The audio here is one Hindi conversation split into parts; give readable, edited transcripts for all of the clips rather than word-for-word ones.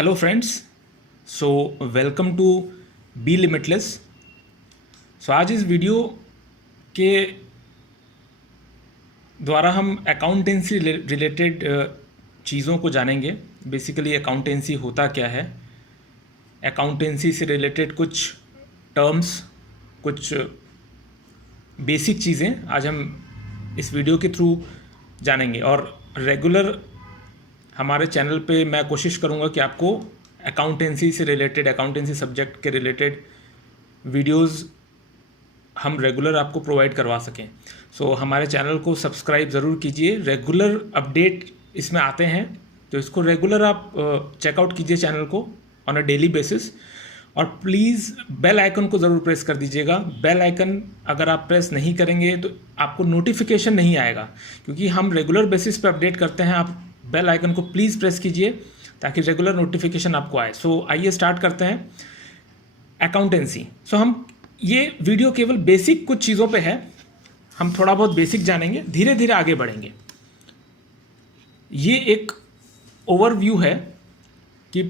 Hello friends, so welcome to be limitless. So आज इस वीडियो के द्वारा हम अकाउंटेंसी रिलेटेड चीज़ों को जानेंगे। बेसिकली अकाउंटेंसी होता क्या है, अकाउंटेंसी से रिलेटेड कुछ टर्म्स, कुछ बेसिक चीज़ें आज हम इस वीडियो के थ्रू जानेंगे। और रेगुलर हमारे चैनल पे मैं कोशिश करूँगा कि आपको अकाउंटेंसी से रिलेटेड, अकाउंटेंसी सब्जेक्ट के रिलेटेड वीडियोस हम रेगुलर आपको प्रोवाइड करवा सकें। सो हमारे चैनल को सब्सक्राइब ज़रूर कीजिए। रेगुलर अपडेट इसमें आते हैं, तो इसको रेगुलर आप चेकआउट कीजिए चैनल को ऑन अ डेली बेसिस। और प्लीज़ बेल आइकन को ज़रूर प्रेस कर दीजिएगा। बेल आइकन अगर आप प्रेस नहीं करेंगे तो आपको नोटिफिकेशन नहीं आएगा, क्योंकि हम रेगुलर बेसिस पे अपडेट करते हैं। आप बेल आइकन को प्लीज़ प्रेस कीजिए ताकि रेगुलर नोटिफिकेशन आपको आए। सो आइए स्टार्ट करते हैं अकाउंटेंसी। सो हम ये वीडियो केवल बेसिक कुछ चीज़ों पे है, हम थोड़ा बहुत बेसिक जानेंगे, धीरे धीरे आगे बढ़ेंगे। ये एक ओवरव्यू है कि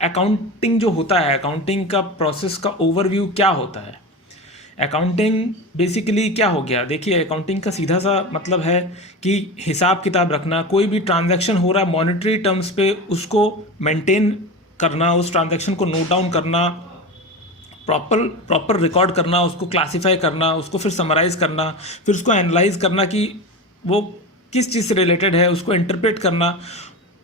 अकाउंटिंग जो होता है, अकाउंटिंग का प्रोसेस का ओवरव्यू क्या होता है। अकाउंटिंग बेसिकली क्या हो गया, देखिए अकाउंटिंग का सीधा सा मतलब है कि हिसाब किताब रखना, कोई भी ट्रांजैक्शन हो रहा है मॉनेटरी टर्म्स पे उसको मेंटेन करना, उस ट्रांजैक्शन को नोट डाउन करना, प्रॉपर रिकॉर्ड करना, उसको क्लासीफाई करना, उसको फिर समराइज़ करना, फिर उसको एनालाइज करना कि वो किस चीज़ से रिलेटेड है, उसको इंटरप्रेट करना,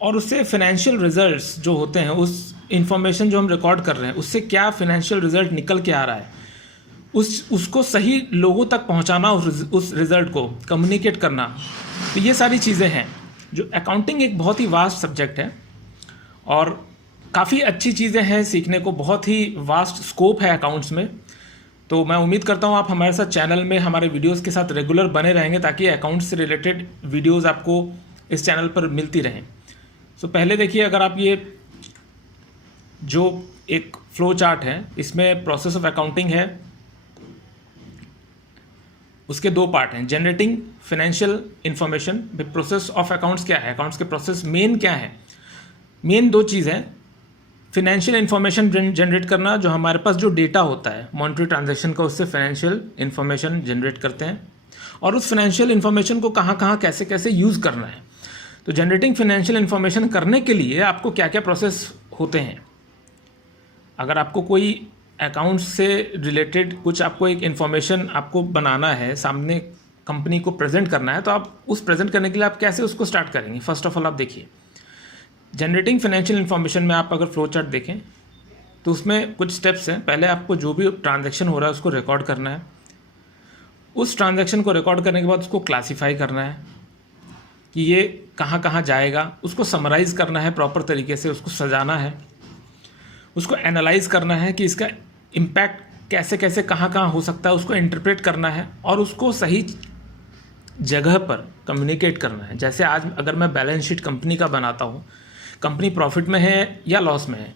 और उससे फाइनेंशियल रिजल्ट्स जो होते हैं, उस इंफॉर्मेशन जो हम रिकॉर्ड कर रहे हैं उससे क्या फाइनेंशियल रिजल्ट निकल के आ रहा है, उसको सही लोगों तक पहुंचाना, उस रिज़ल्ट को कम्युनिकेट करना। तो ये सारी चीज़ें हैं जो अकाउंटिंग एक बहुत ही वास्ट सब्जेक्ट है और काफ़ी अच्छी चीज़ें हैं सीखने को, बहुत ही वास्ट स्कोप है अकाउंट्स में। तो मैं उम्मीद करता हूँ आप हमारे साथ चैनल में हमारे वीडियोज़ के साथ रेगुलर बने रहेंगे ताकि अकाउंट्स से रिलेटेड वीडियोज़ आपको इस चैनल पर मिलती रहें। सो पहले देखिए, अगर आप ये जो एक फ्लो चार्ट है, इसमें प्रोसेस ऑफ अकाउंटिंग है, उसके दो पार्ट हैं, generating financial information. Process of accounts क्या है, अकाउंट्स के प्रोसेस मेन क्या है। मेन दो चीज़ हैं, फाइनेंशियल इन्फॉर्मेशन जनरेट करना, जो हमारे पास जो डेटा होता है मॉनेटरी ट्रांजैक्शन का, उससे फाइनेंशियल इन्फॉर्मेशन जनरेट करते हैं, और उस फाइनेंशियल इन्फॉर्मेशन को कहाँ कहाँ कैसे कैसे यूज़ करना है। तो जनरेटिंग फाइनेंशियल इन्फॉर्मेशन करने के लिए आपको क्या क्या प्रोसेस होते हैं। अगर आपको कोई अकाउंट्स से रिलेटेड कुछ, आपको एक इन्फॉर्मेशन आपको बनाना है, सामने कंपनी को प्रेजेंट करना है, तो आप उस प्रेजेंट करने के लिए आप कैसे उसको स्टार्ट करेंगे। फर्स्ट ऑफ ऑल आप देखिए, जनरेटिंग फाइनेंशियल इन्फॉर्मेशन में आप अगर फ्लो चार्ट देखें तो उसमें कुछ स्टेप्स हैं। पहले आपको जो भी ट्रांजैक्शन हो रहा है उसको रिकॉर्ड करना है। उस ट्रांजैक्शन को रिकॉर्ड करने के बाद उसको क्लासीफाई करना है कि ये कहाँ कहाँ जाएगा, उसको समराइज़ करना है प्रॉपर तरीके से, उसको सजाना है, उसको एनालाइज करना है कि इसका इम्पैक्ट कैसे कैसे कहाँ कहाँ हो सकता है, उसको इंटरप्रेट करना है और उसको सही जगह पर कम्युनिकेट करना है। जैसे आज अगर मैं बैलेंस शीट कंपनी का बनाता हूँ, कंपनी प्रॉफिट में है या लॉस में है,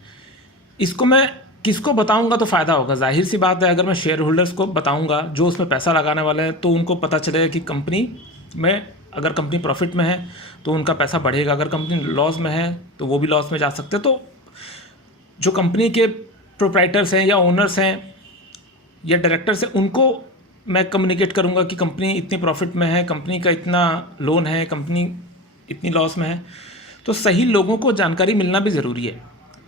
इसको मैं किसको बताऊंगा तो फ़ायदा होगा। जाहिर सी बात है, अगर मैं शेयर होल्डर्स को बताऊंगा जो उसमें पैसा लगाने वाले हैं, तो उनको पता चलेगा कि कंपनी में, अगर कंपनी प्रॉफिट में है तो उनका पैसा बढ़ेगा, अगर कंपनी लॉस में है तो वो भी लॉस में जा सकते हैं। तो जो कंपनी के प्रोप्राइटर्स हैं या ओनर्स हैं या डायरेक्टर्स हैं, उनको मैं कम्युनिकेट करूंगा कि कंपनी इतनी प्रॉफिट में है, कंपनी का इतना लोन है, कंपनी इतनी लॉस में है। तो सही लोगों को जानकारी मिलना भी ज़रूरी है।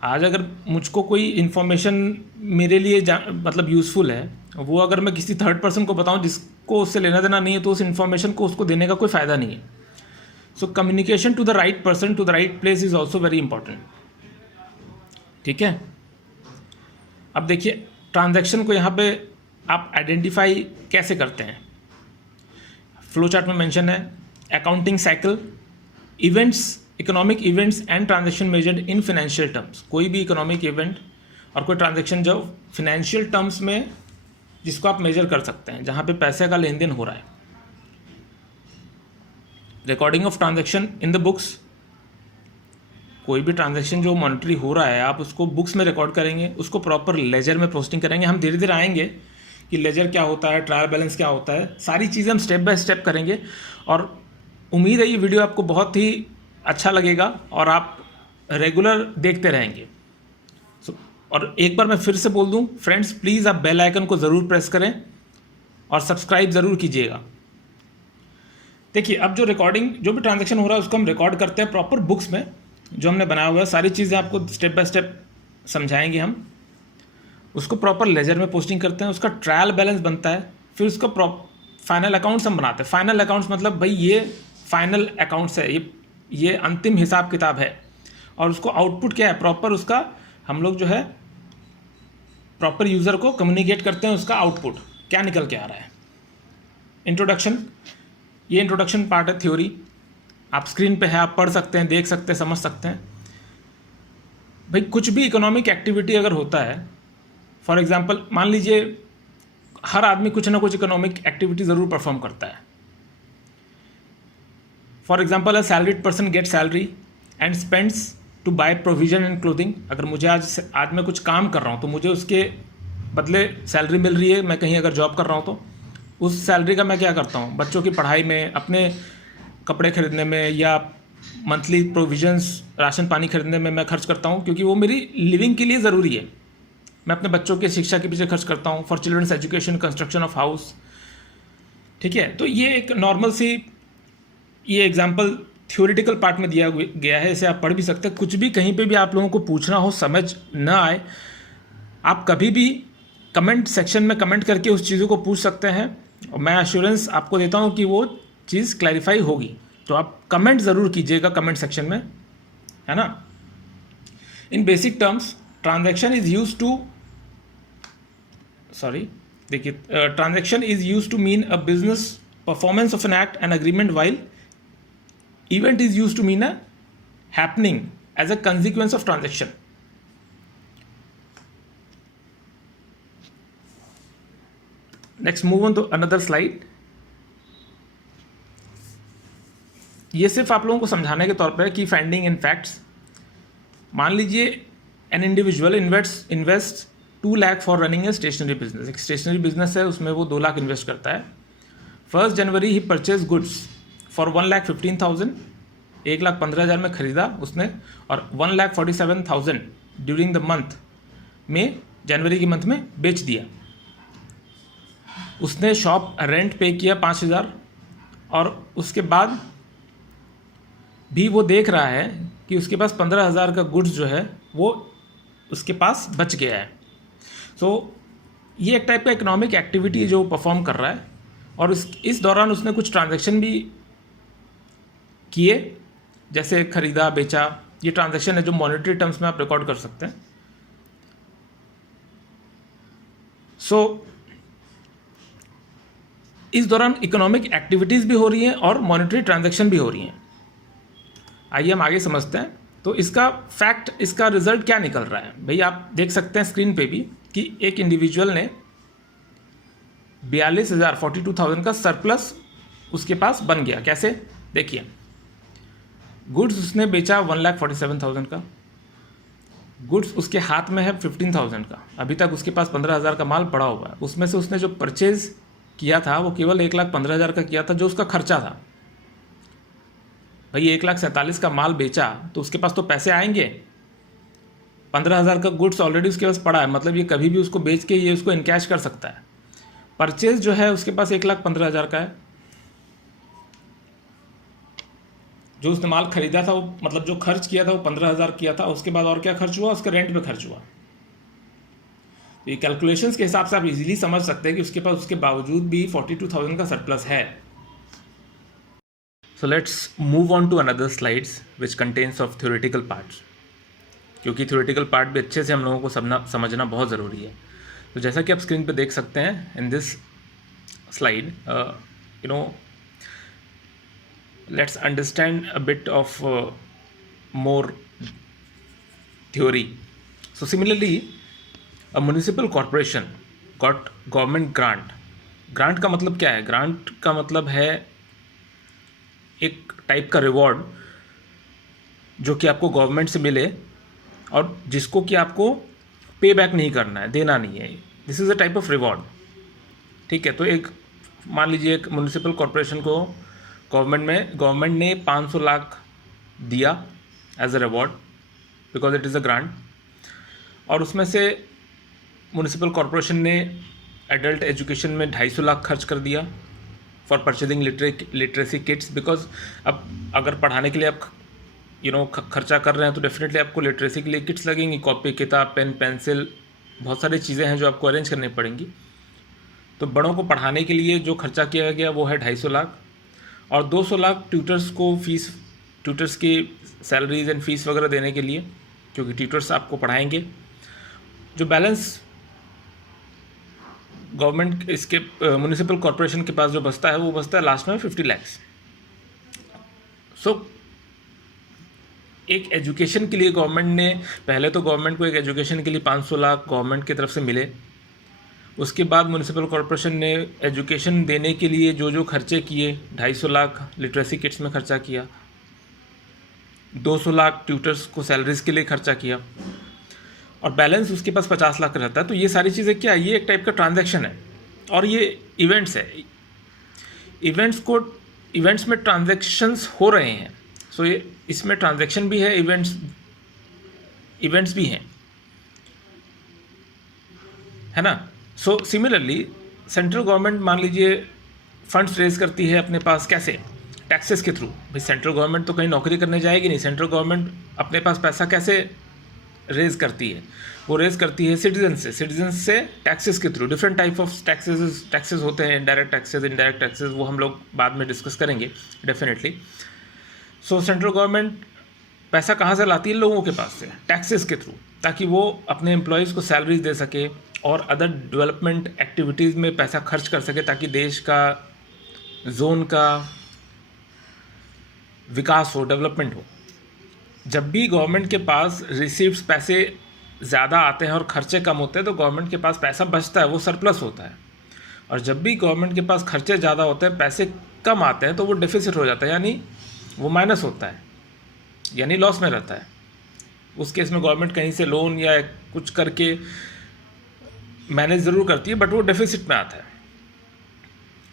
आज अगर मुझको कोई इन्फॉर्मेशन मेरे लिए मतलब यूज़फुल है, वो अगर मैं किसी थर्ड पर्सन को बताऊं जिसको उससे लेना देना नहीं है, तो उस इन्फॉर्मेशन को उसको देने का कोई फ़ायदा नहीं है। So communication to the right person to the right place is also very important. ठीक है, अब देखिए ट्रांजैक्शन को यहाँ पे आप आइडेंटिफाई कैसे करते हैं। फ्लो चार्ट में मेंशन है, accounting cycle, events, economic events and transaction measured in financial terms. कोई भी इकोनॉमिक इवेंट और कोई ट्रांजैक्शन जो फाइनेंशियल टर्म्स में, जिसको आप मेजर कर सकते हैं, जहाँ पे पैसे का लेन देन हो रहा है। Recording of transaction in the books, कोई भी ट्रांजैक्शन जो मॉनिटरी हो रहा है आप उसको बुक्स में रिकॉर्ड करेंगे, उसको प्रॉपर लेजर में पोस्टिंग करेंगे। हम धीरे धीरे आएंगे कि लेजर क्या होता है, ट्रायल बैलेंस क्या होता है, सारी चीज़ें हम स्टेप बाय स्टेप करेंगे। और उम्मीद है ये वीडियो आपको बहुत ही अच्छा लगेगा और आप रेगुलर देखते रहेंगे। और एक बार मैं फिर से बोल दूं फ्रेंड्स, प्लीज़ आप बेल आइकन को ज़रूर प्रेस करें और सब्सक्राइब ज़रूर कीजिएगा। देखिए, अब जो रिकॉर्डिंग, जो भी ट्रांजैक्शन हो रहा है उसको हम रिकॉर्ड करते हैं प्रॉपर बुक्स में जो हमने बनाया हुआ है। सारी चीज़ें आपको स्टेप बाय स्टेप समझाएंगे हम। उसको प्रॉपर लेजर में पोस्टिंग करते हैं, उसका ट्रायल बैलेंस बनता है, फिर उसका फाइनल अकाउंट्स हम बनाते हैं। फाइनल अकाउंट्स मतलब भाई ये फाइनल अकाउंट्स है, ये अंतिम हिसाब किताब है। और उसको आउटपुट क्या है, प्रॉपर उसका हम लोग जो है प्रॉपर यूज़र को कम्युनिकेट करते हैं उसका आउटपुट क्या निकल के आ रहा है। इंट्रोडक्शन, ये इंट्रोडक्शन पार्ट है थ्योरी। आप स्क्रीन पे है, आप पढ़ सकते हैं, देख सकते हैं, समझ सकते हैं। भाई कुछ भी इकोनॉमिक एक्टिविटी अगर होता है, फॉर एग्जांपल मान लीजिए हर आदमी कुछ ना कुछ इकोनॉमिक एक्टिविटी ज़रूर परफॉर्म करता है। For example, a salaried person get salary and spends to buy provision and clothing. अगर मुझे आज मैं कुछ काम कर रहा हूँ तो मुझे उसके बदले सैलरी मिल रही है, मैं कहीं अगर जॉब कर रहा हूँ तो उस सैलरी का मैं क्या करता हूँ, बच्चों की पढ़ाई में, अपने कपड़े खरीदने में या मंथली प्रोविजंस राशन पानी खरीदने में मैं खर्च करता हूँ, क्योंकि वो मेरी लिविंग के लिए ज़रूरी है। मैं अपने बच्चों के शिक्षा के पीछे खर्च करता हूँ, for children's education, construction of house. ठीक है, तो ये एक नॉर्मल सी ये एग्जाम्पल थ्योरेटिकल पार्ट में दिया गया है, इसे आप पढ़ भी सकते हैं। कुछ भी कहीं पे भी आप लोगों को पूछना हो, समझ न आए, आप कभी भी कमेंट सेक्शन में कमेंट करके उस चीज़ों को पूछ सकते हैं और मैं एश्योरेंस आपको देता हूँ कि वो चीज़ क्लैरिफाई होगी। तो आप कमेंट ज़रूर कीजिएगा कमेंट सेक्शन में, है ना। इन basic terms transaction is use to देखिए, transaction is use to mean a business performance of an act and agreement, while event is used to mean a happening as a consequence of transaction. Next, move on to another slide. ये सिर्फ आप लोगों को समझाने के तौर पर की फाइंडिंग इन फैक्ट्स। मान लीजिए an individual invest 2 lakh for running a stationary business. एक स्टेशनरी बिजनेस है, उसमें वो 2 लाख इन्वेस्ट करता है। 1 जनवरी ही परचेज गुड्स फॉर 1,15,000, 1,15,000 में खरीदा उसने, और 1,47,000 ड्यूरिंग द मंथ में, जनवरी के मंथ में बेच दिया। उसने शॉप रेंट पे किया 5,000, और उसके बाद भी वो देख रहा है कि उसके पास 15,000 का गुड्स जो है वो उसके पास बच गया है। सो ये एक टाइप का इकोनॉमिक एक्टिविटी है जो परफॉर्म कर रहा है, और इस दौरान उसने कुछ ट्रांजैक्शन भी किए, जैसे खरीदा, बेचा। ये ट्रांजैक्शन है जो मॉनेटरी टर्म्स में आप रिकॉर्ड कर सकते हैं। सो इस दौरान इकोनॉमिक एक्टिविटीज़ भी हो रही हैं और मॉनेटरी ट्रांजैक्शन भी हो रही हैं। आइए हम आगे समझते हैं। तो इसका फैक्ट, इसका रिजल्ट क्या निकल रहा है। भाई आप देख सकते हैं स्क्रीन पे भी कि एक इंडिविजुअल ने 42,000 का सरप्लस उसके पास बन गया। कैसे, देखिए, गुड्स उसने बेचा 1,47,000 का, गुड्स उसके हाथ में है 15,000 का, अभी तक उसके पास 15,000 का माल पड़ा हुआ है। उसमें से उसने जो परचेज किया था वो केवल 1,15,000 का किया था, जो उसका खर्चा था। भाई 1,47,000 का माल बेचा तो उसके पास तो पैसे आएंगे। 15,000 का गुड्स ऑलरेडी उसके पास पड़ा है, मतलब ये कभी भी उसको बेच के ये उसको इनकैश कर सकता है। परचेज जो है उसके पास 1,15,000 का है। जो उसने माल खरीदा था वो, मतलब जो खर्च किया था वो 15,000 किया था। उसके बाद और क्या खर्च हुआ, उसके रेंट पे खर्च हुआ। तो ये कैलकुलेशंस के हिसाब से आप इजीली समझ सकते हैं कि उसके पास उसके बावजूद भी 42,000 का सरप्लस है। So let's move on to another slides which contains of theoretical parts, क्योंकि थ्योरेटिकल पार्ट भी अच्छे से हम लोगों को समझना बहुत ज़रूरी है। तो जैसा कि आप स्क्रीन पे देख सकते हैं in this slide, let's understand a bit of more theory. So similarly, a municipal corporation got government grant. Grant का मतलब क्या है, ग्रांट का मतलब है एक टाइप का रिवॉर्ड जो कि आपको गवर्नमेंट से मिले और जिसको कि आपको पे बैक नहीं करना है, देना नहीं है। This is a type of reward. ठीक है, तो एक मान लीजिए एक म्यूनिसिपल कॉरपोरेशन को गवर्नमेंट ने 500 लाख दिया as a reward because it is a grant, और उसमें से म्युनिसिपल कॉरपोरेशन ने एडल्ट एजुकेशन में 250 लाख खर्च कर दिया for purchasing literacy kits, because अब अगर पढ़ाने के लिए आप खर्चा कर रहे हैं तो डेफिनेटली आपको लिटरेसी के लिए किट्स लगेंगी, कॉपी किताब पेन पेंसिल, बहुत सारी चीज़ें हैं जो आपको अरेंज करनी पड़ेंगी। तो बड़ों को पढ़ाने के लिए जो खर्चा किया गया वो है 250 लाख, और 200 लाख ट्यूटर्स को फीस, ट्यूटर्स की सैलरीज एंड फीस वगैरह देने के लिए, क्योंकि ट्यूटर्स आपको पढ़ाएंगे। जो बैलेंस गवर्नमेंट इसके म्युनिसिपल कॉरपोरेशन के पास जो बचता है वो बचता है लास्ट में 50 लैक्स। सो एक एजुकेशन के लिए गवर्नमेंट ने, पहले तो गवर्नमेंट को एक एजुकेशन के लिए 500 लाख गवर्नमेंट की तरफ से मिले, उसके बाद म्युनिसिपल कॉरपोरेशन ने एजुकेशन देने के लिए जो खर्चे किए, 250 लाख लिटरेसी किट्स में खर्चा किया, 200 लाख ट्यूटर्स को सैलरीज के लिए खर्चा किया, और बैलेंस उसके पास 50 लाख रहता है। तो ये सारी चीज़ें क्या है, ये एक टाइप का ट्रांजैक्शन है, और ये इवेंट्स है। इवेंट्स में ट्रांजैक्शंस हो रहे हैं। सो ये इसमें ट्रांजैक्शन भी है, इवेंट्स भी हैं, है ना। सो सिमिलरली सेंट्रल गवर्नमेंट मान लीजिए फंड्स रेज करती है अपने पास, कैसे? टैक्सेस के थ्रू। भाई सेंट्रल गवर्नमेंट तो कहीं नौकरी करने जाएगी नहीं, सेंट्रल गवर्नमेंट अपने पास पैसा कैसे रेज करती है? वो रेज करती है सिटीजन से टैक्सेस के through. Different type of taxes होते हैं, डायरेक्ट टैक्सेस, इनडायरेक्ट टैक्सेस, वो हम लोग बाद में डिस्कस करेंगे डेफिनेटली। सो सेंट्रल गवर्नमेंट पैसा कहाँ से लाती है? लोगों के पास से, टैक्सेस के थ्रू, ताकि वो अपने एम्प्लॉयज़ को सैलरीज दे सके और अदर डेवलपमेंट एक्टिविटीज़ में पैसा खर्च कर सके, ताकि देश का, जोन का विकास हो, डेवलपमेंट हो। जब भी गवर्नमेंट के पास रिसीव्स पैसे ज़्यादा आते हैं और खर्चे कम होते हैं तो गवर्नमेंट के पास पैसा बचता है, वो सरप्लस होता है। और जब भी गवर्नमेंट के पास खर्चे ज़्यादा होते हैं, पैसे कम आते हैं, तो वो डेफिसिट हो जाता है, यानी वो माइनस होता है, यानी लॉस में रहता है। उस केस में गवर्नमेंट कहीं से लोन या कुछ करके मैनेज ज़रूर करती है, बट वो डेफिसिट में आता है।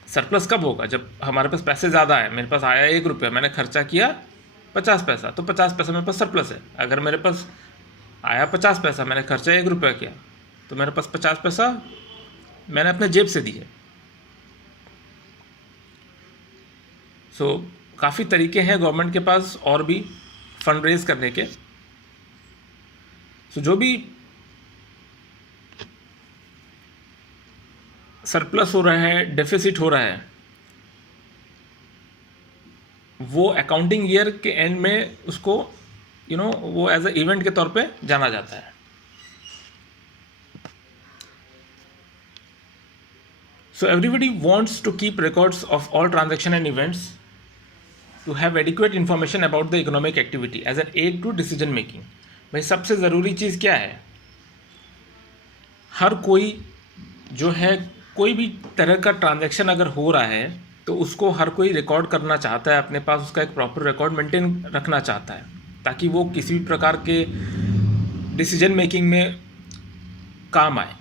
सरप्लस कब होगा? जब हमारे पास पैसे ज़्यादा आए, मेरे पास आया 1 रुपया, मैंने खर्चा किया 50 पैसा, तो 50 पैसा मेरे पास सरप्लस है। अगर मेरे पास आया 50 पैसा, मैंने खर्चा 1 रुपया किया, तो मेरे पास 50 पैसा मैंने अपने जेब से दिए। सो काफ़ी तरीके हैं गवर्नमेंट के पास और भी फंड रेज करने के। सो जो भी सरप्लस हो रहा है, डेफिसिट हो रहा है, वो अकाउंटिंग ईयर के एंड में उसको वो एज ए इवेंट के तौर पे जाना जाता है। So everybody wants to keep records of all transaction and events to have adequate information about the economic activity as an aid to decision making. भाई सबसे ज़रूरी चीज़ क्या है? हर कोई जो है, कोई भी तरह का ट्रांजैक्शन अगर हो रहा है तो उसको हर कोई रिकॉर्ड करना चाहता है अपने पास, उसका एक प्रॉपर रिकॉर्ड मेंटेन रखना चाहता है, ताकि वो किसी भी प्रकार के डिसीजन मेकिंग में काम आए।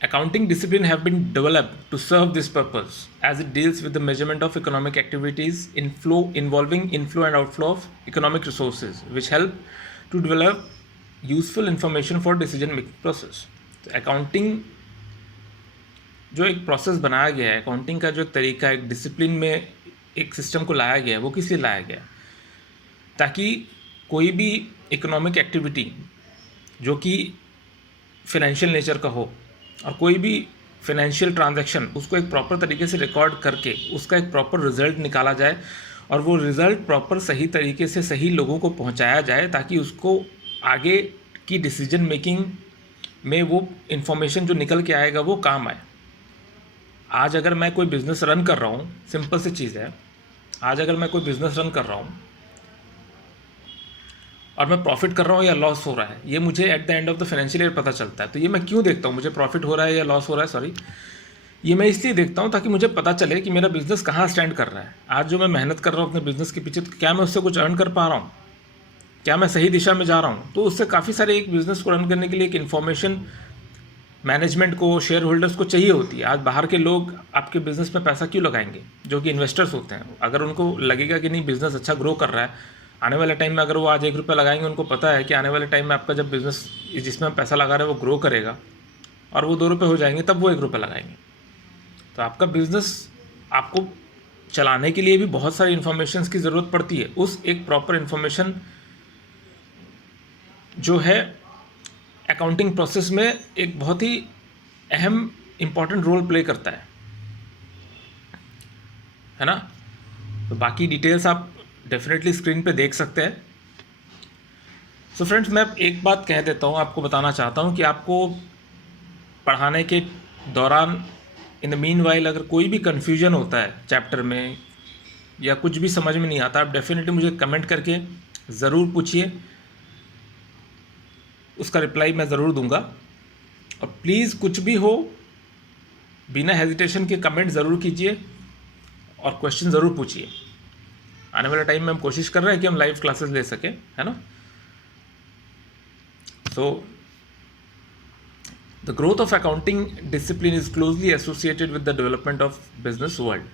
Accounting discipline have been developed to serve this purpose as it deals with the measurement of economic activities involving inflow and outflow of economic resources, which help to develop useful information for decision making process. तो accounting जो एक प्रोसेस बनाया गया है, अकाउंटिंग का जो एक तरीका, एक डिसिप्लिन में एक सिस्टम को लाया गया है, वो किस लिए लाया गया? ताकि कोई भी इकोनॉमिक एक्टिविटी जो कि फाइनेंशियल नेचर का हो और कोई भी फाइनेंशियल ट्रांजैक्शन, उसको एक प्रॉपर तरीके से रिकॉर्ड करके उसका एक प्रॉपर रिजल्ट निकाला जाए और वो रिज़ल्ट प्रॉपर सही तरीके से सही लोगों को पहुंचाया जाए, ताकि उसको आगे की डिसीजन मेकिंग में वो इन्फॉर्मेशन जो निकल के आएगा वो काम आए। आज अगर मैं कोई बिज़नेस रन कर रहा हूँ, सिंपल सी चीज़ है, आज अगर मैं कोई बिज़नेस रन कर रहा हूँ और मैं प्रॉफिट कर रहा हूँ या लॉस हो रहा है, ये मुझे at the end of the financial year पता चलता है। तो ये मैं क्यों देखता हूँ, मुझे प्रॉफिट हो रहा है या लॉस हो रहा है, सॉरी, ये मैं इसलिए देखता हूँ ताकि मुझे पता चले कि मेरा बिज़नेस कहाँ स्टैंड कर रहा है। आज जो मैं मेहनत कर रहा हूँ अपने बिज़नेस के पीछे, तो क्या मैं उससे कुछ अर्न कर पा रहा हूँ, क्या मैं सही दिशा में जा रहा हूँ? तो उससे काफ़ी सारे एक बिज़नेस को रन करने के लिए एक इन्फॉर्मेशन मैनेजमेंट को, शेयर होल्डर्स को चाहिए होती है। आज बाहर के लोग आपके बिज़नेस में पैसा क्यों लगाएंगे? जो कि इन्वेस्टर्स होते हैं। अगर उनको लगेगा कि नहीं बिज़नेस अच्छा ग्रो कर रहा है, आने वाले टाइम में अगर वो आज 1 रुपये लगाएंगे, उनको पता है कि आने वाले टाइम में आपका जब बिज़नेस जिसमें आप पैसा लगा रहे हैं वो ग्रो करेगा और वो 2 रुपये हो जाएंगे, तब वो 1 रुपये लगाएंगे। तो आपका बिज़नेस आपको चलाने के लिए भी बहुत सारी इन्फॉर्मेशन की ज़रूरत पड़ती है। उस एक प्रॉपर इन्फॉर्मेशन जो है अकाउंटिंग प्रोसेस में एक बहुत ही अहम इम्पॉर्टेंट रोल प्ले करता है ना। तो बाकी डिटेल्स आप डेफिनेटली स्क्रीन पे देख सकते हैं। सो फ्रेंड्स, मैं एक बात कह देता हूँ, आपको बताना चाहता हूँ कि आपको पढ़ाने के दौरान इन द मीन वाइल अगर कोई भी कन्फ्यूजन होता है चैप्टर में या कुछ भी समझ में नहीं आता, आप डेफिनेटली मुझे कमेंट करके ज़रूर पूछिए, उसका रिप्लाई मैं ज़रूर दूंगा। और प्लीज़ कुछ भी हो बिना हेजिटेशन के कमेंट ज़रूर कीजिए और क्वेश्चन ज़रूर पूछिए। आने वाले टाइम में हम कोशिश कर रहे हैं कि हम लाइव क्लासेस ले सकें, है ना। So the growth of accounting discipline is closely associated with the development of business world.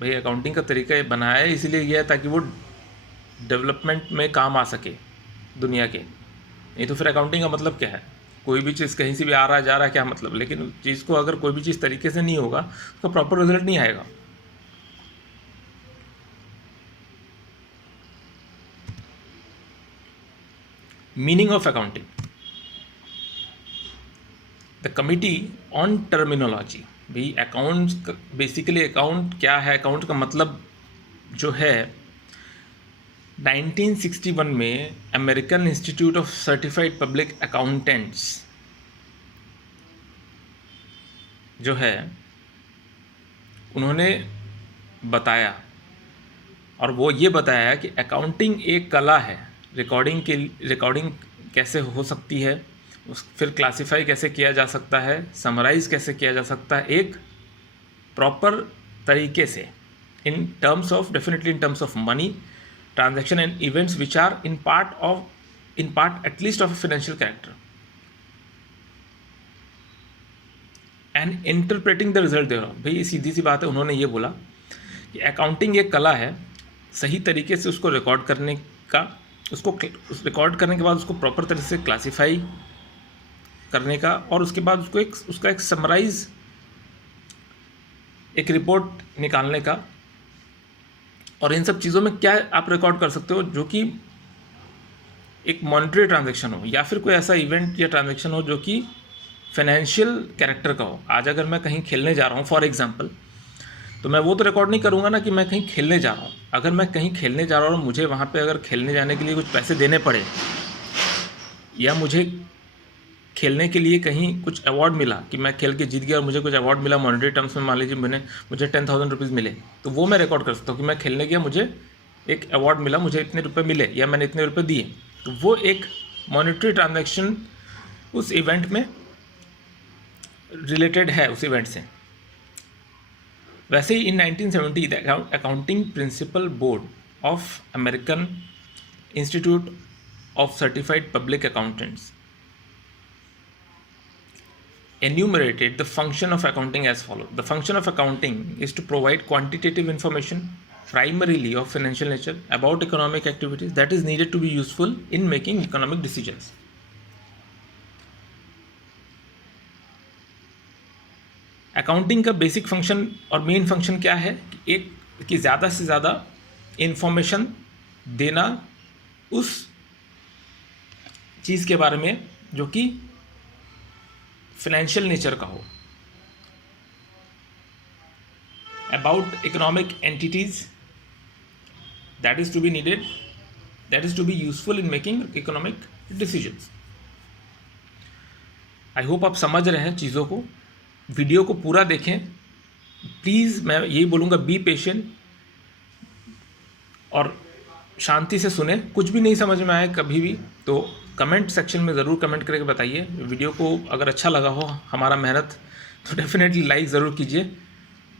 भाई अकाउंटिंग का तरीका ये बनाया है इसीलिए यह है ताकि वो डेवलपमेंट में काम आ सके दुनिया के। नहीं तो फिर अकाउंटिंग का मतलब क्या है, कोई भी चीज़ कहीं से भी आ रहा जा रहा है क्या मतलब, लेकिन चीज़ को अगर कोई भी चीज़ तरीके से नहीं होगा तो प्रॉपर रिजल्ट नहीं आएगा। Meaning of accounting, the committee on terminology. भाई अकाउंट बेसिकली अकाउंट क्या है, अकाउंट का मतलब जो है 1961 में American institute of certified public accountants जो है उन्होंने बताया, और वो ये बताया कि अकाउंटिंग एक कला है। रिकॉर्डिंग कैसे हो सकती है, फिर क्लासिफाई कैसे किया जा सकता है, समराइज कैसे किया जा सकता है एक प्रॉपर तरीके से, in terms of definitely in terms of money transaction and events which are in part at least of financial character and interpreting the result thereof. भाई सीधी सी बात है, उन्होंने ये बोला कि अकाउंटिंग एक कला है, सही तरीके से उसको रिकॉर्ड करने का, उसको रिकॉर्ड करने के बाद उसको प्रॉपर तरीके से क्लासीफाई करने का, और उसके बाद उसका एक समराइज एक रिपोर्ट निकालने का। और इन सब चीज़ों में क्या आप रिकॉर्ड कर सकते हो, जो कि एक मॉनेटरी ट्रांजैक्शन हो या फिर कोई ऐसा इवेंट या ट्रांजैक्शन हो जो कि फाइनेंशियल कैरेक्टर का हो। आज अगर मैं कहीं खेलने जा रहा हूँ फॉर एग्जांपल, तो मैं वो तो रिकॉर्ड नहीं करूँगा ना कि मैं कहीं खेलने जा रहा हूँ। अगर मैं कहीं खेलने जा रहा हूँ और मुझे वहाँ पे अगर खेलने जाने के लिए कुछ पैसे देने पड़े, या मुझे खेलने के लिए कहीं कुछ अवार्ड मिला कि मैं खेल के जीत गया और मुझे कुछ अवार्ड मिला मॉनेटरी टर्म्स में, मान लीजिए मुझे 10,000 रुपीज़ मिले, तो वो मैं रिकॉर्ड कर सकता हूँ कि मैं खेलने गया, मुझे एक अवार्ड मिला, मुझे इतने रुपये मिले या मैंने इतने रुपये दिए। तो वो एक मॉनेटरी ट्रांजैक्शन उस इवेंट में रिलेटेड है, उस इवेंट से। वैसे ही इन 1970 the accounting principle board of American institute of certified public accountants enumerated the function of accounting as follows. The function of accounting is to provide quantitative information, primarily of financial nature, about economic activities that is needed to be useful in making economic decisions. Accounting का बेसिक फंक्शन और मेन फंक्शन क्या है कि ज़्यादा से ज़्यादा इंफॉर्मेशन देना उस चीज़ के बारे में जो कि फाइनेंशियल नेचर का हो, about economic entities that is to be needed, that is to be useful in making economic decisions. I hope आप समझ रहे हैं चीज़ों को। वीडियो को पूरा देखें प्लीज़, मैं यही बोलूँगा, बी पेशेंट और शांति से सुने। कुछ भी नहीं समझ में आए कभी भी तो कमेंट सेक्शन में ज़रूर कमेंट करके बताइए। वीडियो को अगर अच्छा लगा हो हमारा मेहनत तो डेफिनेटली लाइक ज़रूर कीजिए,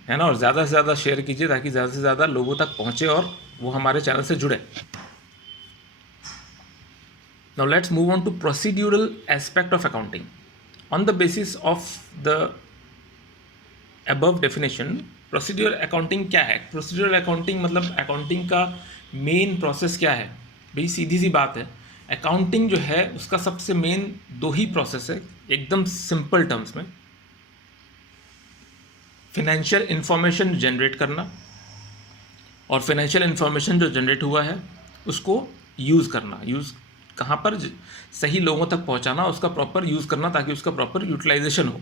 है ना, और ज़्यादा से ज़्यादा शेयर कीजिए ताकि ज़्यादा से ज़्यादा लोगों तक पहुँचे और वो हमारे चैनल से जुड़े। Now let's move on to procedural aspect of accounting on the basis of the above definition. Procedural accounting क्या है? प्रोसीड्यूरल अकाउंटिंग मतलब अकाउंटिंग का मेन प्रोसेस क्या है भाई सीधी सी बात है, अकाउंटिंग जो है उसका सबसे मेन दो ही प्रोसेस है एकदम सिंपल टर्म्स में, फिनेंशियल इंफॉर्मेशन जनरेट करना और फिनेंशियल इंफॉर्मेशन जो जनरेट हुआ है उसको यूज़ करना, यूज़ कहाँ पर, सही लोगों तक पहुँचाना, उसका प्रॉपर यूज़ करना ताकि उसका प्रॉपर यूटिलाइजेशन हो।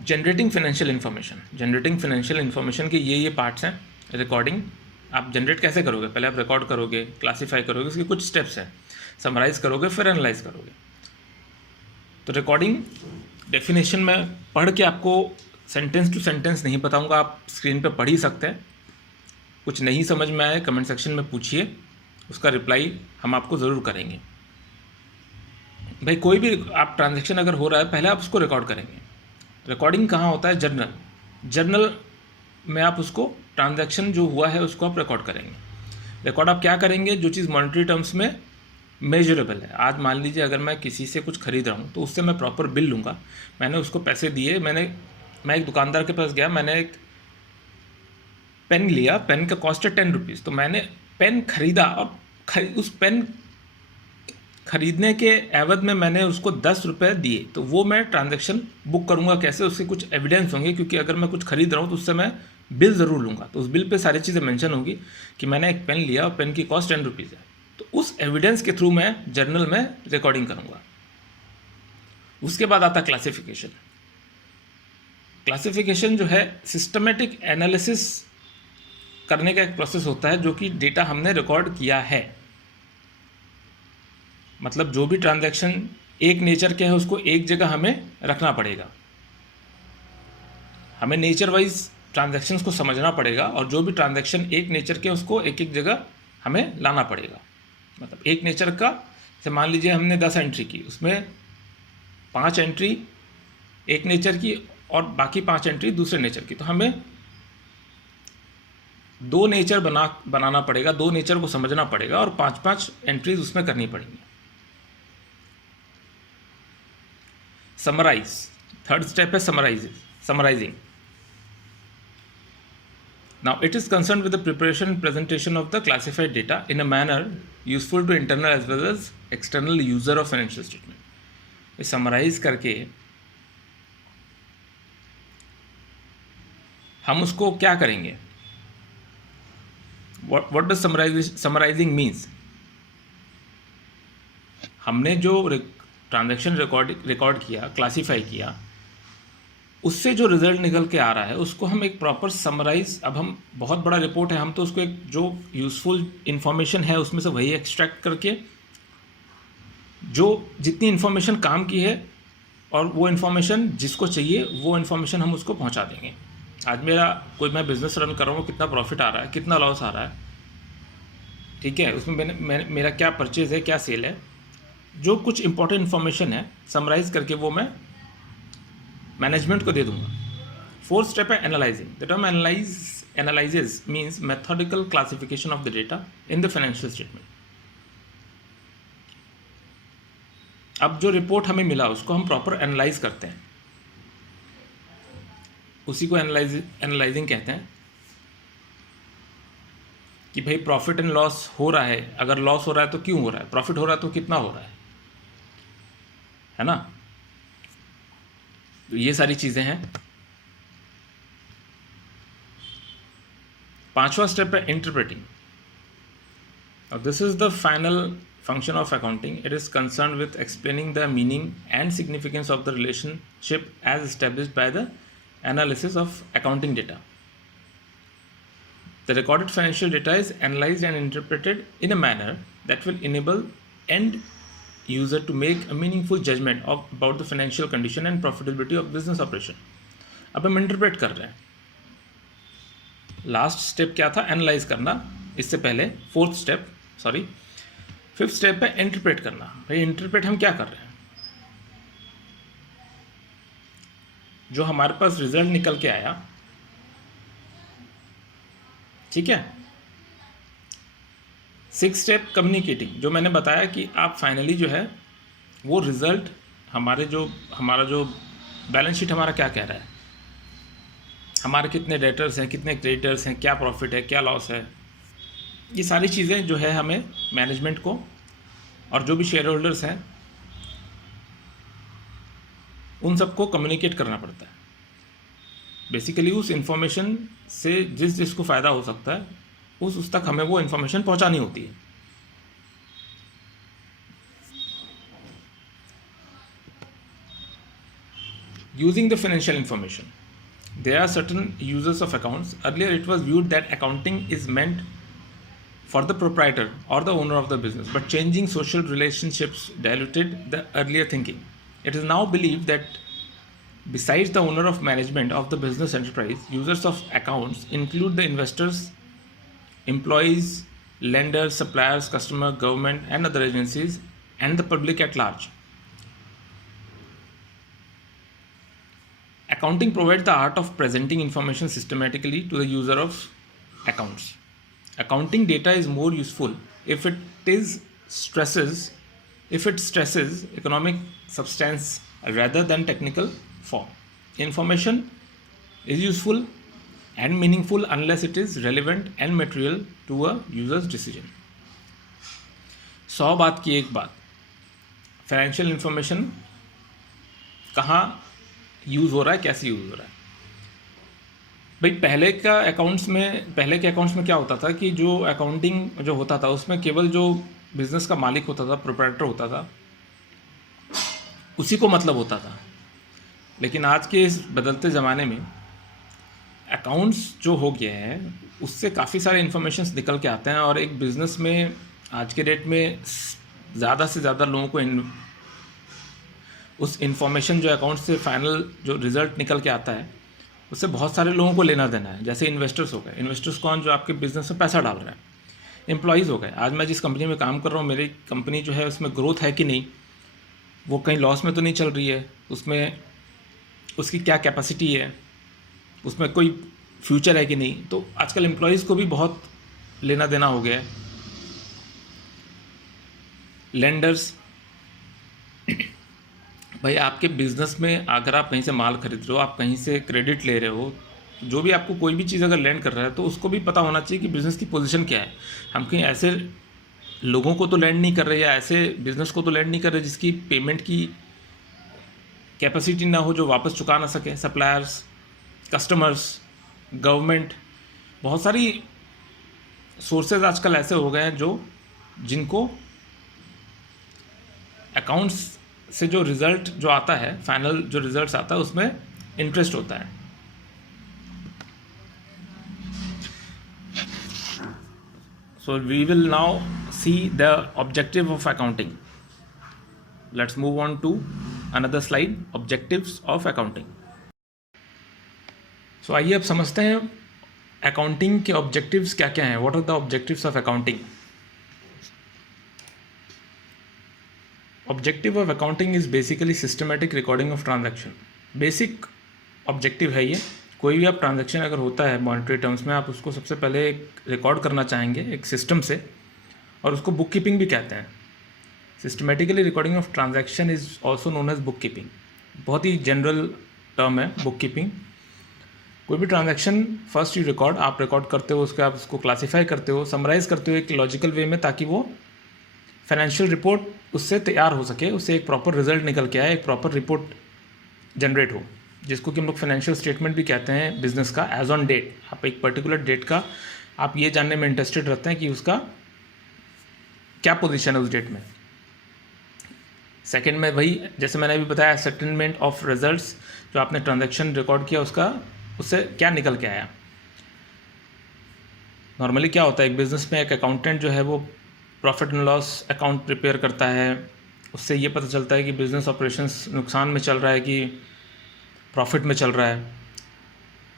जनरेटिंग फाइनेंशियल इन्फॉर्मेशन के ये पार्ट्स हैं। रिकॉर्डिंग आप जनरेट कैसे करोगे, पहले आप रिकॉर्ड करोगे, क्लासीफाई करोगे, उसके कुछ स्टेप्स हैं, समराइज करोगे, फिर एनालाइज करोगे। तो रिकॉर्डिंग डेफिनेशन में पढ़ के आपको सेंटेंस टू सेंटेंस नहीं बताऊंगा, आप स्क्रीन पे पढ़ ही सकते हैं। कुछ नहीं समझ में आए कमेंट सेक्शन में पूछिए, उसका रिप्लाई हम आपको ज़रूर करेंगे। भाई कोई भी आप ट्रांजैक्शन अगर हो रहा है पहले आप उसको रिकॉर्ड करेंगे। रिकॉर्डिंग कहाँ होता है, जर्नल में आप उसको ट्रांजैक्शन जो हुआ है उसको आप रिकॉर्ड करेंगे। रिकॉर्ड आप क्या करेंगे, जो चीज़ मॉनेटरी टर्म्स में मेजरेबल है। आज मान लीजिए अगर मैं किसी से कुछ खरीद रहा हूँ तो उससे मैं प्रॉपर बिल लूँगा, मैंने उसको पैसे दिए, मैं एक दुकानदार के पास गया, मैंने एक पेन लिया, पेन का कॉस्ट है 10 रुपीज़, तो मैंने पेन खरीदा और उस पेन खरीदने के एवज में मैंने उसको 10 रुपये दिए, तो वो मैं ट्रांजैक्शन बुक करूँगा कैसे, उसके कुछ एविडेंस होंगे, क्योंकि अगर मैं कुछ खरीद रहा हूँ तो उससे मैं बिल ज़रूर लूँगा, तो उस बिल पे सारी चीज़ें मेंशन होंगी कि मैंने एक पेन लिया और पेन की कॉस्ट 10 रुपीज़ है। तो उस एविडेंस के थ्रू मैं जर्नल में रिकॉर्डिंग करूँगा। उसके बाद आता क्लासिफिकेशन। क्लासिफिकेशन जो है सिस्टमेटिक एनालिसिस करने का एक प्रोसेस होता है, जो कि डेटा हमने रिकॉर्ड किया है, मतलब जो भी ट्रांजैक्शन एक नेचर के है उसको एक जगह हमें रखना पड़ेगा, हमें नेचर वाइज ट्रांजैक्शंस को समझना पड़ेगा, और जो भी ट्रांजैक्शन एक नेचर के उसको एक एक जगह हमें लाना पड़ेगा। मतलब एक नेचर का, जैसे मान लीजिए हमने 10 एंट्री की, उसमें 5 एंट्री एक नेचर की और बाकी 5 एंट्री दूसरे नेचर की, तो हमें 2 नेचर बनाना पड़ेगा, 2 नेचर को समझना पड़ेगा और 5-5 एंट्रीज उसमें करनी पड़ेंगी। समराइज, थर्ड स्टेप है summarising. Now it is concerned with the preparation and presentation of the classified data in a manner useful to internal as well as external user of financial statement। Summarize करके हम उसको क्या करेंगे, what does summarizing means? हमने जो ट्रांजैक्शन रिकॉर्ड किया, क्लासीफाई किया, उससे जो रिजल्ट निकल के आ रहा है उसको हम एक प्रॉपर समराइज, अब हम बहुत बड़ा रिपोर्ट है, हम तो उसको एक जो यूज़फुल इन्फॉर्मेशन है उसमें से वही एक्सट्रैक्ट करके जो जितनी इन्फॉर्मेशन काम की है और वो इन्फॉर्मेशन जिसको चाहिए वो इन्फॉर्मेशन हम उसको पहुंचा देंगे। आज मैं बिज़नेस रन कर रहा हूँ, कितना प्रॉफिट आ रहा है, कितना लॉस आ रहा है, ठीक है, उसमें मेरा क्या परचेज़ है, क्या सेल है, जो कुछ इंपॉर्टेंट इन्फॉर्मेशन है समराइज़ करके वो मैं मैनेजमेंट को दे दूंगा। फोर्थ स्टेप है analysing. The term analyses means methodical classification of the data in the financial statement. अब जो रिपोर्ट हमें मिला उसको हम प्रॉपर एनालाइज करते हैं, उसी को एनालाइजिंग कहते हैं कि भाई प्रॉफिट एंड लॉस हो रहा है, अगर लॉस हो रहा है तो क्यों हो रहा है, प्रॉफिट हो रहा है तो कितना हो रहा है ना। तो ये सारी चीज़ें हैं। 5वां स्टेप है इंटरप्रेटिंग। और this is the final function of accounting. It is concerned with explaining the meaning and significance of the relationship as established by the analysis of accounting data. The recorded financial data is analyzed and interpreted in a manner that will enable end user to make a meaningful judgment about the financial condition and profitability of business operation. अब हम इंटरप्रेट कर रहे हैं। लास्ट स्टेप क्या था, एनालाइज करना, इससे पहले फिफ्थ स्टेप है इंटरप्रेट करना। भाई इंटरप्रेट हम क्या कर रहे हैं, जो हमारे पास रिजल्ट निकल के आया, ठीक है। 6th स्टेप कम्युनिकेटिंग, जो मैंने बताया कि आप फाइनली जो है वो रिजल्ट हमारा जो बैलेंस शीट हमारा क्या कह रहा है, हमारे कितने डेटर्स हैं, कितने क्रेडिटर्स हैं, क्या प्रॉफिट है, क्या लॉस है, ये सारी चीज़ें जो है हमें मैनेजमेंट को और जो भी शेयर होल्डर्स हैं उन सबको कम्युनिकेट करना पड़ता है। बेसिकली उस इन्फॉर्मेशन से जिसको फ़ायदा हो सकता है उस तक हमें वो इन्फॉर्मेशन पहुंचानी होती है। Using the financial information, there are certain users of accounts. Earlier it was viewed that accounting is meant for the proprietor or the owner of the business, but changing social relationships diluted the earlier thinking. It is now believed that besides the owner of management of the business enterprise, users of accounts include the investors, employees, lenders, suppliers, customer, government and other agencies, and the public at large. Accounting provides the art of presenting information systematically to the user of accounts. Accounting data is more useful if it stresses economic substance rather than technical form. Information is useful and meaningful unless it is relevant and material to a user's decision. 100 बात की एक बात, फाइनेंशियल इंफॉर्मेशन कहाँ यूज़ हो रहा है, कैसे यूज़ हो रहा है। भाई पहले के अकाउंट्स में क्या होता था कि जो अकाउंटिंग जो होता था उसमें केवल जो बिज़नेस का मालिक होता था, प्रोप्राइटर होता था, उसी को मतलब होता था। लेकिन आज के इस बदलते ज़माने में अकाउंट्स जो हो गया है उससे काफ़ी सारे इन्फॉर्मेशंस निकल के आते हैं और एक बिज़नेस में आज के डेट में ज़्यादा से ज़्यादा लोगों को उस इन्फॉर्मेशन जो अकाउंट से फाइनल जो रिज़ल्ट निकल के आता है उससे बहुत सारे लोगों को लेना देना है। जैसे इन्वेस्टर्स हो गए, इन्वेस्टर्स कौन, जो आपके बिज़नेस में पैसा डाल रहा है। एम्प्लॉयज़ हो गए, आज मैं जिस कंपनी में काम कर रहा हूँ मेरी कंपनी जो है उसमें ग्रोथ है कि नहीं, वो कहीं लॉस में तो नहीं चल रही है, उसमें उसकी क्या कैपेसिटी है, उसमें कोई फ्यूचर है कि नहीं। तो आजकल एम्प्लॉयज़ को भी बहुत लेना देना हो गया है। लेंडर्स, भाई आपके बिज़नेस में अगर आप कहीं से माल खरीद रहे हो, आप कहीं से क्रेडिट ले रहे हो, जो भी आपको कोई भी चीज़ अगर लैंड कर रहा है तो उसको भी पता होना चाहिए कि बिज़नेस की पोजीशन क्या है। हम कहीं ऐसे लोगों को तो लैंड नहीं कर रहे या ऐसे बिज़नेस को तो लैंड नहीं कर रहे जिसकी पेमेंट की कैपेसिटी ना हो, जो वापस चुका ना सके। सप्लायर्स, कस्टमर्स, गवर्नमेंट, बहुत सारी सोर्सेज आजकल ऐसे हो गए हैं जिनको अकाउंट्स से जो रिज़ल्ट जो आता है, फाइनल जो रिज़ल्ट आता है उसमें इंटरेस्ट होता है। So we will now see the objective of accounting. Let's move on to another slide, objectives of accounting. So आइए अब समझते हैं अकाउंटिंग के ऑब्जेक्टिव्स क्या क्या हैं। What are the objectives of accounting? Objective of accounting is basically systematic recording of transaction. Basic objective है ये। कोई भी आप ट्रांजैक्शन अगर होता है मॉनेटरी टर्म्स में, आप उसको सबसे पहले एक रिकॉर्ड करना चाहेंगे एक सिस्टम से, और उसको बुक कीपिंग भी कहते हैं। Systematically recording of transaction is also known as book keeping. बहुत ही जनरल टर्म है बुक कीपिंग। कोई भी ट्रांजैक्शन फर्स्ट यू रिकॉर्ड, आप रिकॉर्ड करते हो, उसके आप उसको क्लासीफाई करते हो, समराइज़ करते हो एक लॉजिकल वे में, ताकि वो फाइनेंशियल रिपोर्ट उससे तैयार हो सके, उससे एक प्रॉपर रिजल्ट निकल के आए, एक प्रॉपर रिपोर्ट जनरेट हो, जिसको कि हम लोग फाइनेंशियल स्टेटमेंट भी कहते हैं बिजनेस का। एज ऑन डेट, आप एक पर्टिकुलर डेट का आप ये जानने में इंटरेस्टेड रहते हैं कि उसका क्या पोजीशन है उस डेट में। सेकंड में वही, जैसे मैंने अभी बताया, सेटलमेंट ऑफ रिजल्ट्स, जो आपने ट्रांजैक्शन रिकॉर्ड किया उससे क्या निकल के आया। नॉर्मली क्या होता है, एक बिज़नेस में एक अकाउंटेंट जो है वो profit and loss account prepare करता है। उससे ये पता चलता है कि बिज़नेस ऑपरेशंस नुकसान में चल रहा है कि प्रॉफिट में चल रहा है।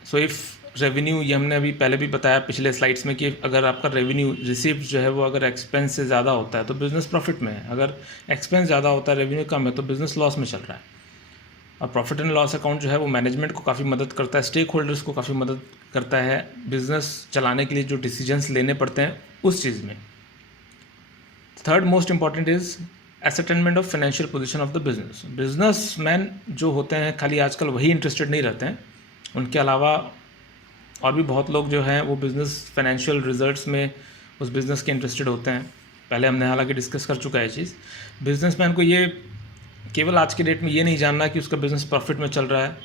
सो इफ़ रेवेन्यू, ये हमने अभी पहले भी बताया पिछले स्लाइड्स में, कि अगर आपका रेवेन्यू रिसीव्ड जो है वो अगर एक्सपेंस से ज़्यादा होता है तो बिज़नेस प्रॉफिट में है, अगर एक्सपेंस ज़्यादा होता है रेवेन्यू कम है तो बिज़नेस लॉस में चल रहा है। और प्रॉफिट एंड लॉस अकाउंट जो है वो मैनेजमेंट को काफ़ी मदद करता है, स्टेक होल्डर्स को काफ़ी मदद करता है बिज़नेस चलाने के लिए जो डिसीजंस लेने पड़ते हैं उस चीज़ में। Third most important is ascertainment of financial position of the business. Businessman जो होते हैं खाली आजकल वही इंटरेस्टेड नहीं रहते हैं, उनके अलावा और भी बहुत लोग जो हैं वो बिज़नेस फाइनेंशियल रिजल्ट्स में उस बिज़नेस के इंटरेस्टेड होते हैं। पहले हमने हालांकि डिस्कस कर चुका है चीज़। बिजनेसमैन को ये केवल आज के डेट में ये नहीं जानना है कि उसका बिज़नेस प्रॉफिट में चल रहा है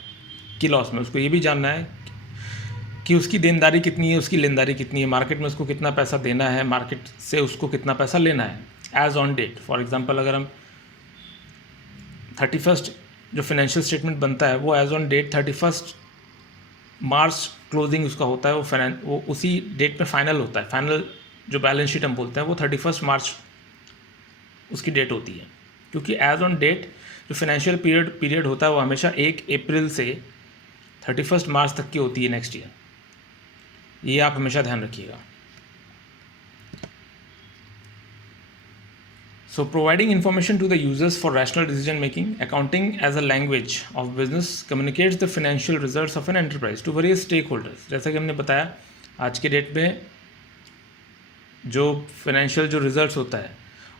कि लॉस में, उसको ये भी जानना है कि उसकी देनदारी कितनी है, उसकी लेनदारी कितनी है, मार्केट में उसको कितना पैसा देना है, मार्केट से उसको कितना पैसा लेना है as on date. For example अगर हम 31 जो फाइनेंशियल स्टेटमेंट बनता है वो as on date 31 March closing उसका होता है, वो उसी डेट पे फाइनल होता है। फाइनल जो बैलेंस शीट हम बोलते हैं वो 31 मार्च उसकी डेट होती है, क्योंकि एज ऑन डेट जो फाइनेंशियल पीरियड होता है वो हमेशा 1 अप्रैल से 31 मार्च तक की होती है नेक्स्ट ईयर। ये आप हमेशा ध्यान रखिएगा। So providing information to the users for rational decision making, accounting as a language of business communicates the financial results of an enterprise to various stakeholders। जैसा कि हमने बताया आज के डेट में जो फाइनेंशियल जो रिजल्ट्स होता है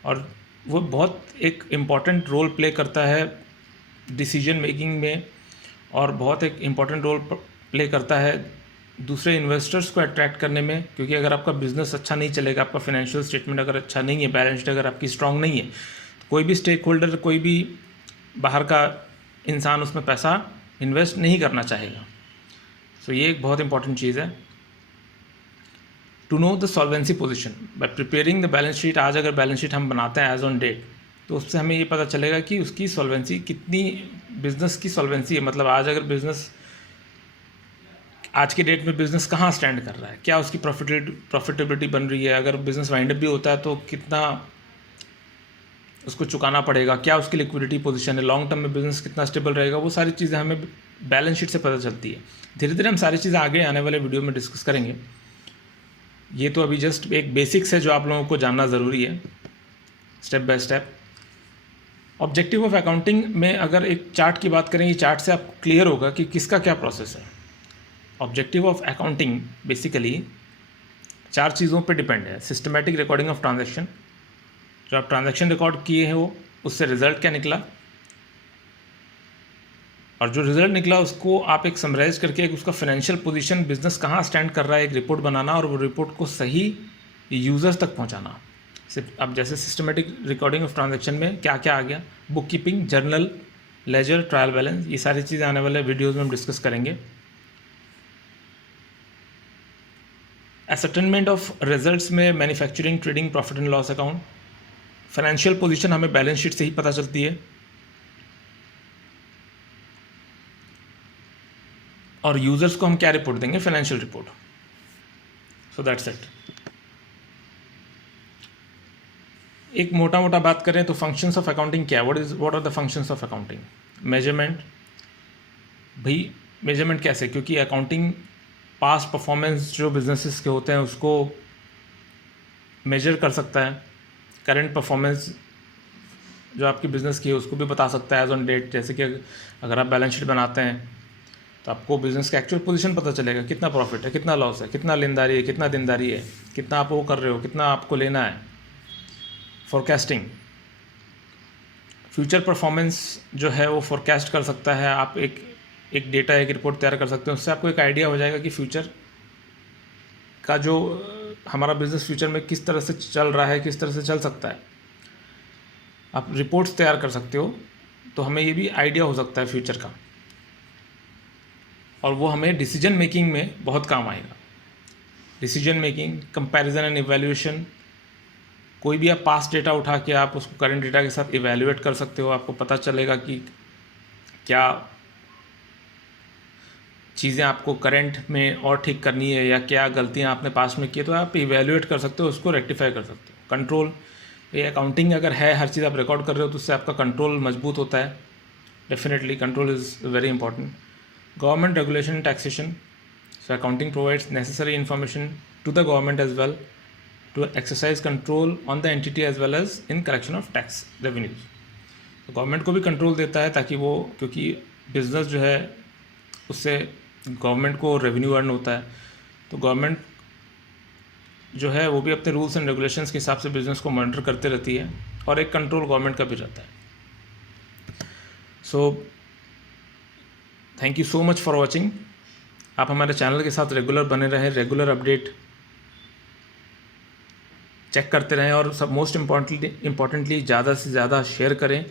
और वो बहुत एक इम्पॉर्टेंट रोल प्ले करता है डिसीजन मेकिंग में, और बहुत एक इम्पॉर्टेंट रोल प्ले करता है दूसरे इन्वेस्टर्स को अट्रैक्ट करने में। क्योंकि अगर आपका बिज़नेस अच्छा नहीं चलेगा, आपका फाइनेंशियल स्टेटमेंट अगर अच्छा नहीं है, बैलेंस शीट अगर आपकी स्ट्रांग नहीं है, तो कोई भी स्टेक होल्डर, कोई भी बाहर का इंसान उसमें पैसा इन्वेस्ट नहीं करना चाहेगा। सो ये एक बहुत इंपॉर्टेंट चीज़ है। To know the solvency position by preparing the balance sheet. आज अगर बैलेंस शीट हम बनाते हैं एज ऑन डेट, तो उससे हमें ये पता चलेगा कि उसकी सॉल्वेंसी कितनी, बिज़नेस की सॉल्वेंसी है। मतलब आज अगर बिज़नेस, आज के डेट में बिज़नेस कहाँ स्टैंड कर रहा है, क्या उसकी प्रॉफिटेबिलिटी बन रही है, अगर बिज़नेस वाइंड अप भी होता है तो कितना उसको चुकाना पड़ेगा, क्या उसकी लिक्विडिटी पोजीशन है, लॉन्ग टर्म में बिज़नेस कितना स्टेबल रहेगा, वो सारी चीज़ें हमें बैलेंस शीट से पता चलती है। धीरे धीरे हम सारी चीज़ें आगे आने वाले वीडियो में डिस्कस करेंगे। ये तो अभी जस्ट एक बेसिक्स है जो आप लोगों को जानना ज़रूरी है step by step. Objective of accounting में अगर एक चार्ट की बात करें, ये चार्ट से आपको क्लियर होगा कि किसका क्या प्रोसेस है। ऑब्जेक्टिव ऑफ अकाउंटिंग बेसिकली 4 चीज़ों पे डिपेंड है। सिस्टमैटिक रिकॉर्डिंग ऑफ ट्रांजैक्शन, जो आप ट्रांजैक्शन रिकॉर्ड किए हैं वो, उससे रिजल्ट क्या निकला, और जो रिजल्ट निकला उसको आप एक समराइज करके एक उसका फाइनेंशियल पोजीशन, बिजनेस कहाँ स्टैंड कर रहा है, एक रिपोर्ट बनाना, और वो रिपोर्ट को सही यूज़र्स तक पहुँचाना। सिर्फ अब जैसे सिस्टमैटिक रिकॉर्डिंग ऑफ ट्रांजैक्शन में क्या क्या आ गया, book keeping, journal, ledger, trial balance, ये सारी चीज़ें आने वाले वीडियोज़ में हम डिस्कस करेंगे। एसेटलमेंट ऑफ रिजल्ट्स में manufacturing, trading, profit and loss account. Financial position हमें बैलेंस शीट से ही पता चलती है, और यूजर्स को हम क्या रिपोर्ट देंगे, financial report. So that's it. एक मोटा मोटा बात करें तो फंक्शंस ऑफ अकाउंटिंग क्या है, what are the functions of accounting. Measurement, भाई मेजरमेंट कैसे, क्योंकि अकाउंटिंग पास्ट परफॉर्मेंस जो बिजनेसेस के होते हैं उसको मेजर कर सकता है। करंट परफॉर्मेंस जो आपकी बिज़नेस की है उसको भी बता सकता है एज ऑन डेट। जैसे कि अगर आप बैलेंस शीट बनाते हैं तो आपको बिज़नेस का एक्चुअल पोजीशन पता चलेगा, कितना प्रॉफिट है, कितना लॉस है, कितना लेनदारी है, कितना देनदारी है, कितना आप वो कर रहे हो, कितना आपको लेना है। फोरकास्टिंग, फ्यूचर परफॉर्मेंस जो है वो फोरकास्ट कर सकता है। आप एक डेटा, एक रिपोर्ट तैयार कर सकते हैं, उससे आपको एक आइडिया हो जाएगा कि फ्यूचर का जो हमारा बिज़नेस फ्यूचर में किस तरह से चल रहा है, किस तरह से चल सकता है। आप रिपोर्ट्स तैयार कर सकते हो, तो हमें ये भी आइडिया हो सकता है फ्यूचर का, और वो हमें डिसीजन मेकिंग में बहुत काम आएगा। Decision making, comparison and evaluation, कोई भी आप पास्ट डेटा उठा के आप उसको करंट डेटा के साथ इवैल्यूएट कर सकते हो। आपको पता चलेगा कि क्या चीज़ें आपको करंट में और ठीक करनी है, या क्या गलतियां आपने पास्ट में की, तो आप इवैल्यूएट कर सकते हो, उसको रेक्टिफाई कर सकते हो। कंट्रोल, ये अकाउंटिंग अगर है, हर चीज़ आप रिकॉर्ड कर रहे हो, तो उससे आपका कंट्रोल मजबूत होता है। Definitely control is very important. Government regulation, taxation, so accounting provides necessary information to the government as well to exercise control on the entity as well as in collection of tax revenues. तो गवर्नमेंट को भी कंट्रोल देता है, ताकि वो, क्योंकि बिजनेस जो है उससे गवर्नमेंट को रेवेन्यू अर्न होता है, तो गवर्नमेंट जो है वो भी अपने रूल्स एंड रेगुलेशंस के हिसाब से बिज़नेस को मॉनिटर करते रहती है, और एक कंट्रोल गवर्नमेंट का भी रहता है। So thank you so much for watching. आप हमारे चैनल के साथ रेगुलर बने रहें, रेगुलर अपडेट चेक करते रहें और सब मोस्ट इम्पॉर्टेंटली ज़्यादा से ज़्यादा शेयर करें,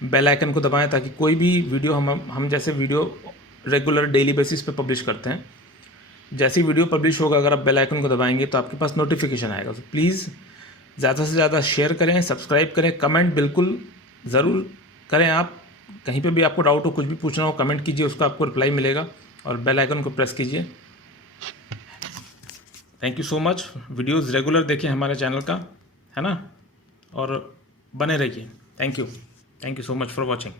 बेल आइकन को दबाएं ताकि कोई भी वीडियो हम जैसे वीडियो रेगुलर डेली बेसिस पे पब्लिश करते हैं, जैसी वीडियो पब्लिश होगा अगर आप बेल आइकन को दबाएंगे तो आपके पास नोटिफिकेशन आएगा। तो प्लीज़ ज़्यादा से ज़्यादा शेयर करें, सब्सक्राइब करें, कमेंट बिल्कुल ज़रूर करें। आप कहीं पे भी आपको डाउट हो, कुछ भी पूछना हो, कमेंट कीजिए, उसका आपको रिप्लाई मिलेगा, और बेल आइकन को प्रेस कीजिए। Thank you so much. Videos regular देखिए हमारे चैनल का, है ना, और बने रहिए। Thank you so much for watching.